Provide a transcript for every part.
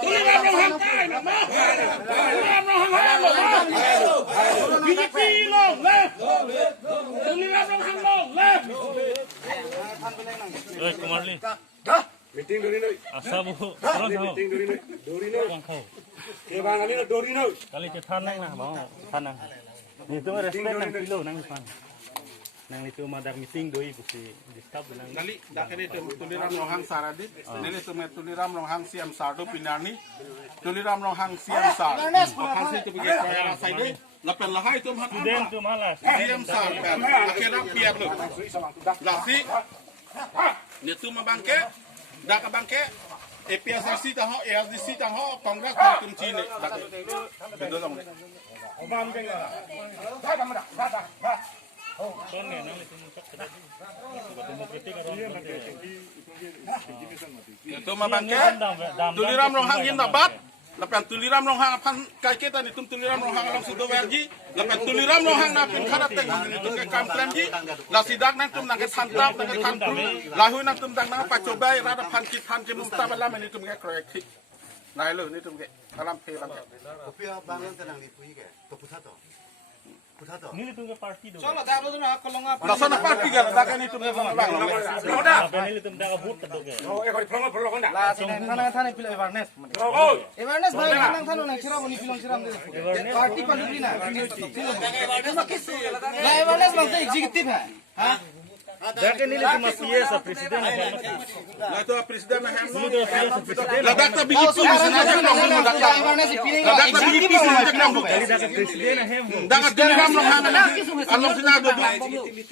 Tuliram long hang kai na ma. Tuliram long hang lo ma. BJP long left. Tuliram long hang long left. Ơi, Kumarli. Meeting dori noi. Asabu. Orang tahu. Meeting dori noi. Dori noi. Orang tahu. Ke bang ali dori noi. Kali ke tanang nah, mau tanang. Ni tu respect nang kilo nang pan. Nang itu madak meeting doi busi disturb nang. Dali dakane tuliram long hang saradit. Nele tu tuliram long hang siam sardo pinani. Tuliram long hang siam sar. Khasi tu bagi kaya sai dei. Lapen lahai tu han. Student tu malas. Siam sar kan. Akhirnya piat lu. Lasi. Ni tu mabangke. Dak bangke. APSRC tahu, ASDC tahu, Kongres tahu Cina. Betul tak? Kon ni nang itu muncak tadi. Demokratik orang. Itu mabangke. Tuliram long hang dapat. Lepas tuliram long hang apan kai kita ni tuliram long hang long sudo verji. Lepas tuliram long hang napin karat tengah ni tu ke kampren ji. La sidak nang tum nang ke santap nang ke tantu. Lahu nang tum nang nang pacobai rada pan kit pan ke mustabala ni tum ke korek. Lai lu ni tum ke alam pe bang. Kopi bangun tenang di puyi ke, to putato. Putato. Ni tu ke parti do. Soalnya dah betul nak kalau ngap. Dah sana parti kan, dah kan itu bang. Apa ni tu dah but tu ke. Oh, ekor pelong pelong kan dah. Lah sini thana pilih awareness. Oh, Awareness bhai nang thana nang kira bani pilong siram de. Party paluri na. Lah awareness bang executive hai. Ha? Dah ke ni tu masih yes presiden. Lah tu presiden nak ham. Ni tu yes presiden. Lah dah tak BJP sebenarnya nak ngomong dah. Awareness pilih Dah tak BJP sebenarnya nak ngomong. Kali dah ke presiden hem. Dah tak tuliram long hang lah. Along sini ada tu.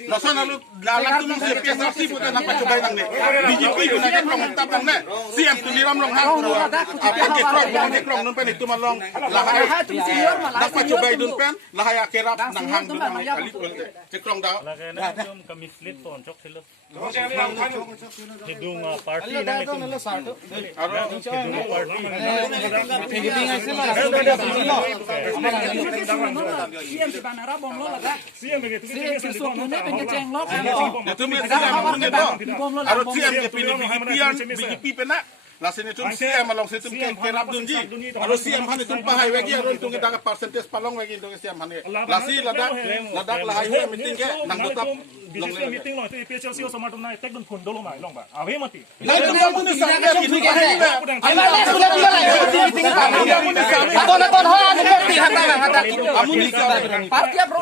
Lah sana lu dalam tu nang PSRC pun tak nampak coba nang ni. BJP pun nak long tak nang ni. Siam tuliram long hang. Apa ke krong nun pen itu malong. Lah dapat coba dun pen. Lah ya kerap nang hang dun kali ke krong dah. Lah kena jom kami split tu oncok selo. saya bilang kan. Hidung parti Lah nang dah tu itu. nelo sardo. Hidung parti. Tinggi sila lah. Dah pilih. Siam di bandara bom lo lah. Siang begitu. Siam besok punya pengeceng lo kan. Itu mesti siam punya tu. Harus siam ke pilih BJP penak. Lah sini tu siam malong situ ke kerap dun ji. Harus siam han itu pahai lagi harus tu kita dapat percentage palong lagi tu siam han. Lah si ladak lah highway meeting ke nang tetap BJP meeting lo itu PCLC sama tu naik tek dan fundol lo naik long ba. Awe mati. Lah itu dia punya sangat itu highway. Awareness sudah pilih lah. Meeting apa? Aton ho anu party hata. Amun ni Party apa?